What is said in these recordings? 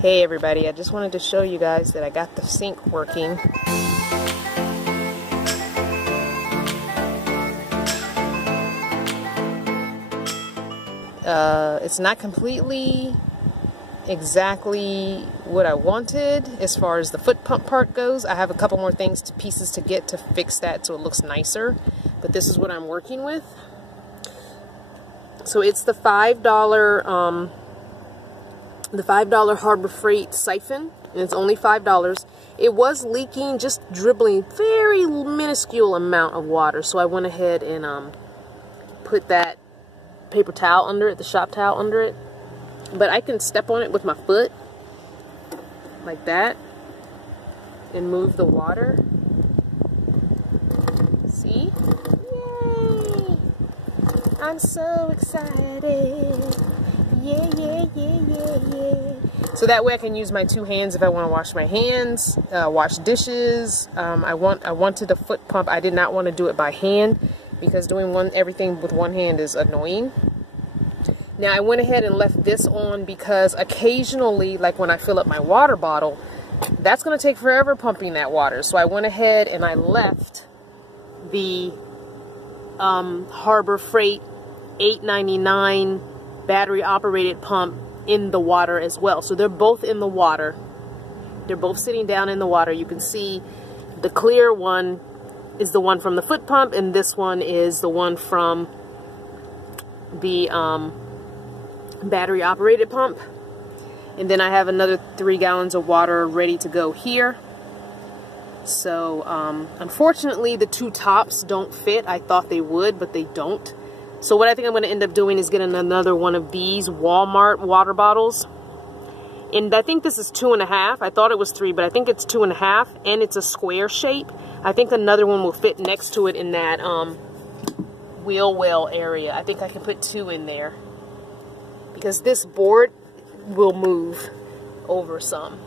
Hey everybody, I just wanted to show you guys that I got the sink working. It's not completely exactly what I wanted as far as the foot pump part goes. I have a couple more pieces to get to fix that so it looks nicer, but this is what I'm working with. So it's the $5 Harbor Freight siphon, and it's only $5. It was leaking, just dribbling very minuscule amount of water, so I went ahead and put that paper towel under it, the shop towel under it. But I can step on it with my foot like that and move the water. See? Yay! I'm so excited. Yeah. So that way I can use my two hands if I want to wash my hands, wash dishes. I wanted a foot pump. I did not want to do it by hand because doing everything with one hand is annoying. Now I went ahead and left this on because occasionally, like when I fill up my water bottle, that's going to take forever pumping that water. So I went ahead and I left the Harbor Freight $8.99 battery operated pump in the water as well. So they're both in the water. They're both sitting down in the water. You can see the clear one is the one from the foot pump, and this one is the one from the battery operated pump. And then I have another 3 gallons of water ready to go here. So unfortunately the two tops don't fit. I thought they would, but they don't. So what I think I'm going to end up doing is getting another one of these Walmart water bottles. And I think this is 2.5. I thought it was 3, but I think it's 2.5, and it's a square shape. I think another one will fit next to it in that wheel well area. I think I can put 2 in there because this board will move over some.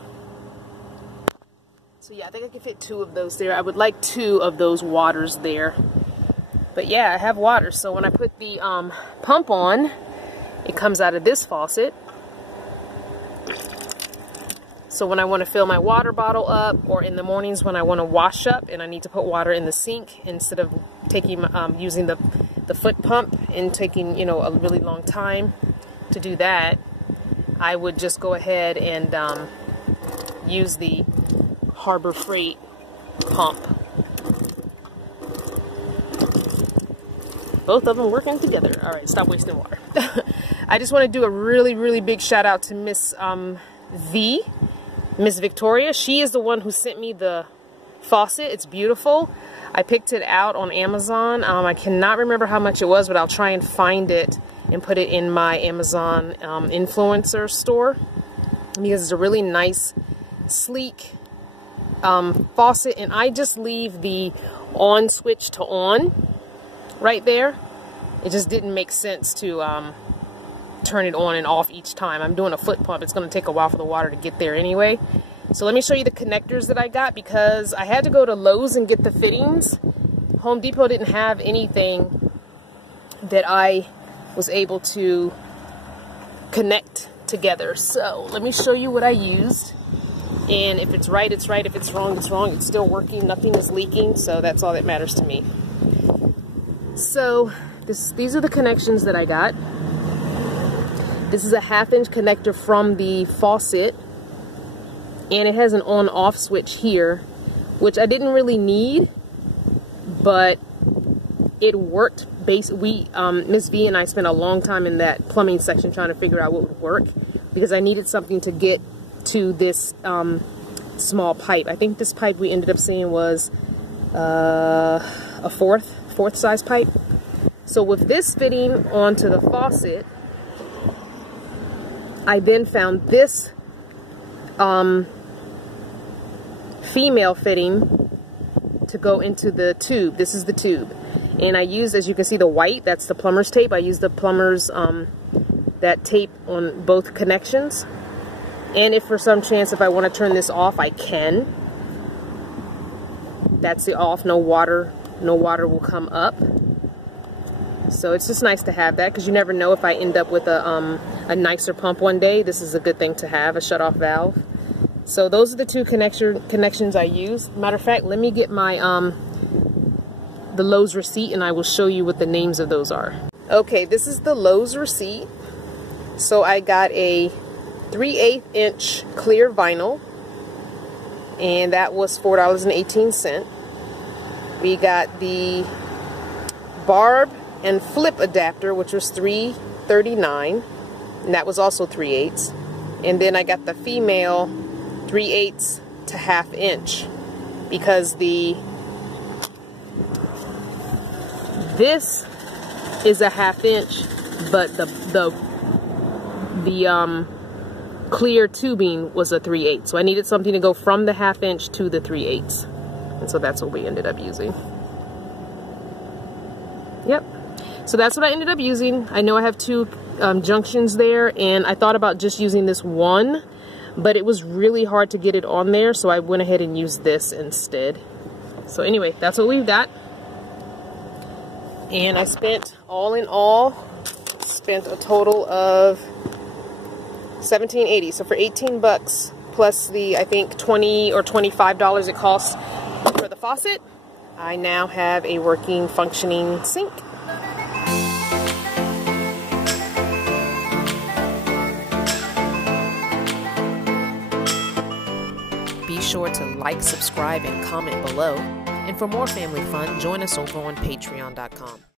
So yeah, I think I can fit 2 of those there. I would like 2 of those waters there. But yeah, I have water. So when I put the pump on, it comes out of this faucet. So when I want to fill my water bottle up, or in the mornings when I want to wash up and I need to put water in the sink instead of taking using the foot pump and taking, you know, a really long time to do that, I would just go ahead and use the Harbor Freight pump. Both of them working together. All right, stop wasting water. I just want to do a really big shout out to Miss Victoria. She is the one who sent me the faucet. It's beautiful. I picked it out on Amazon. I cannot remember how much it was, but I'll try and find it and put it in my Amazon influencer store, because it's a really nice, sleek faucet. And I just leave the on switch to on right there. It just didn't make sense to turn it on and off each time. I'm doing a foot pump. It's going to take a while for the water to get there anyway. So let me show you the connectors that I got, because I had to go to Lowe's and get the fittings. Home Depot didn't have anything that I was able to connect together. So let me show you what I used. And if it's right, it's right. If it's wrong, it's wrong. It's still working. Nothing is leaking. So that's all that matters to me. So these are the connections that I got. This is a 1/2-inch connector from the faucet, and it has an on-off switch here, which I didn't really need, but it worked. Miss V and I spent a long time in that plumbing section trying to figure out what would work, because I needed something to get to this small pipe. I think this pipe we ended up seeing was a fourth size pipe. So with this fitting onto the faucet, I then found this female fitting to go into the tube. This is the tube. And I used, as you can see, the white, that's the plumber's tape. I used the plumber's, that tape on both connections. And if for some chance, if I want to turn this off, I can. That's the off, no water will come up. So it's just nice to have that, because you never know if I end up with a a nicer pump one day, this is a good thing to have, a shut-off valve. So those are the two connections I use. Matter of fact, let me get my the Lowe's receipt and I will show you what the names of those are. Okay, this is the Lowe's receipt. So I got a 3/8 inch clear vinyl, and that was $4.18. We got the barb and flip adapter, which was $3.39, and that was also 3/8. And then I got the female 3/8 to 1/2 inch, because this is a 1/2 inch, but the clear tubing was a 3/8. So I needed something to go from the 1/2 inch to the 3/8. And so that's what we ended up using. Yep. So that's what I ended up using. I know I have two junctions there, and I thought about just using this one, but it was really hard to get it on there, so I went ahead and used this instead. So anyway, that's what we've got. And I spent, all in all, a total of $17.80. So for 18 bucks plus the, I think, $20 or $25 it costs for the faucet, I now have a working, functioning sink. Be sure to like, subscribe, and comment below. And for more family fun, join us over on Patreon.com.